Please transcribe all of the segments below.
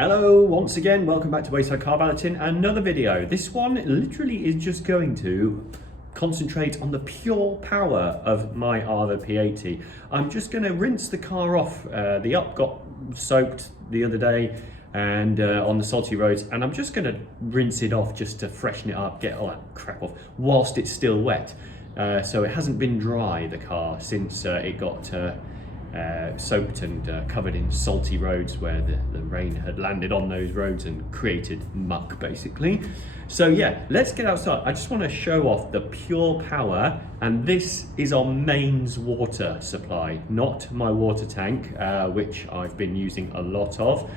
Hello, once again, welcome back to Wayside Car Balloting, another video. This one literally is just going to concentrate on the pure power of my AVA P80. I'm just going to rinse the car off. The up got soaked the other day and on the salty roads, and I'm just going to rinse it off just to freshen it up, get all that crap off whilst it's still wet. So it hasn't been dry, the car, since it got soaked and covered in salty roads where the rain had landed on those roads and created muck, basically. So yeah, let's get outside. I just want to show off the pure power, and this is on mains water supply, not my water tank, which I've been using a lot of.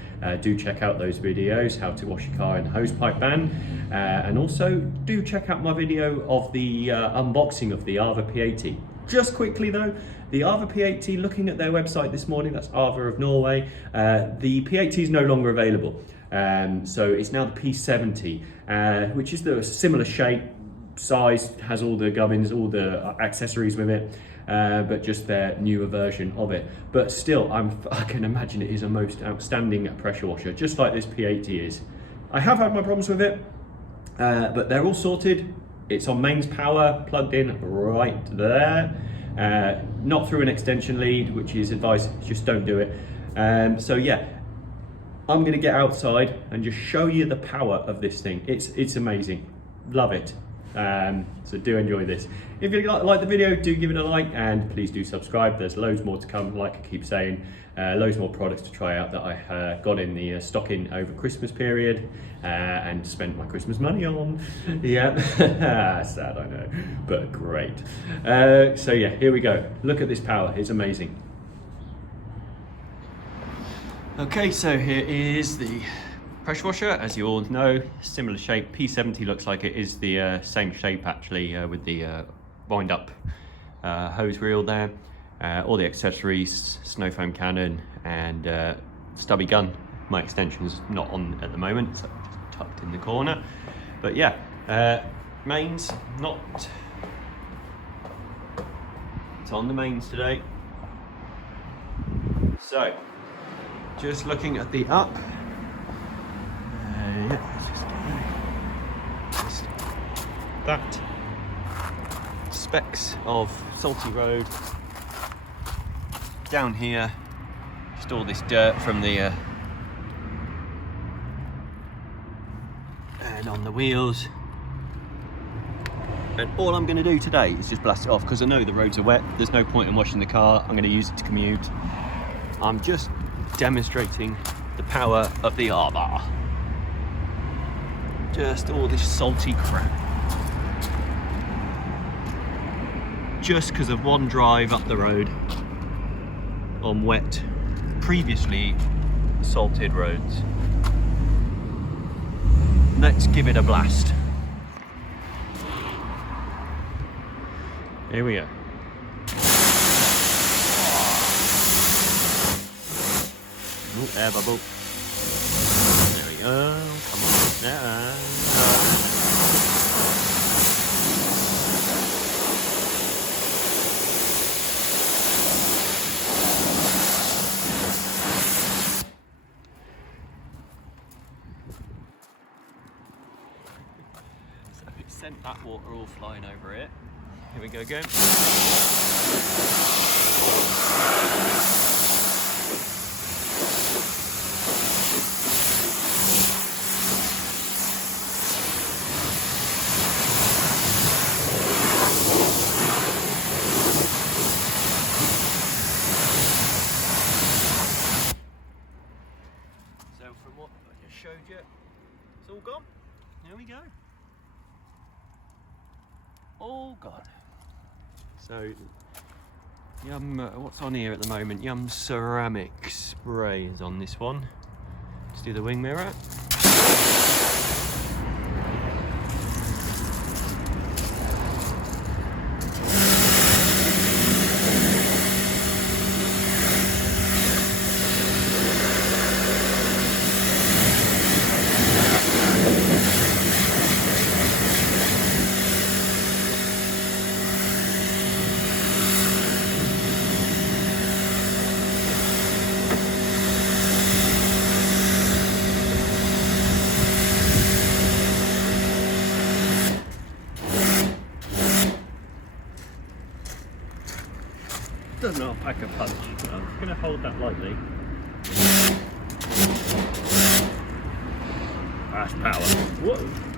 Do check out those videos, how to wash your car in hosepipe ban, and also do check out my video of the unboxing of the AVA P80. Just quickly though, the AVA P80, looking at their website this morning, that's AVA of Norway, the P80 is no longer available. So it's now the P70, which is the similar shape, size, has all the gubbins, all the accessories with it, but just their newer version of it. But still, I can imagine it is a most outstanding pressure washer, just like this P80 is. I have had my problems with it, but they're all sorted. It's on mains power, plugged in right there. Not through an extension lead, which is advised, just don't do it. So yeah, I'm going to get outside and just show you the power of this thing. It's amazing, love it. So do enjoy this. If you like the video, do give it a like, and please do subscribe. There's loads more to come, like I keep saying. Loads more products to try out that I got in the stocking over Christmas period and spent my Christmas money on. Yeah, sad, I know, but great. So yeah, here we go. Look at this power, it's amazing. Okay, so here is the pressure washer. As you all know, similar shape. P70 looks like it is the same shape actually, with the wind up hose reel there. All the accessories, snow foam cannon and stubby gun. My extension's not on at the moment, so just tucked in the corner. But yeah, mains, it's on the mains today. So, just looking at the up. That specks of salty road. Down here, just all this dirt from the and on the wheels. And all I'm going to do today is just blast it off, because I know the roads are wet. There's no point in washing the car. I'm going to use it to commute. I'm just demonstrating the power of the AVA. Just all this salty crap. Just because of one drive up the road on wet, previously salted roads. Let's give it a blast. Here we go. Oh, air bubble. There we go. Come on, there. So it sent that water all flying over it. Here we go again. So from what I just showed you, it's all gone. There we go. All gone. So, Yum, what's on here at the moment? Yum ceramic spray is on this one. Let's do the wing mirror. does not pack a punch. I'm just going to hold that lightly. That's power. Whoa.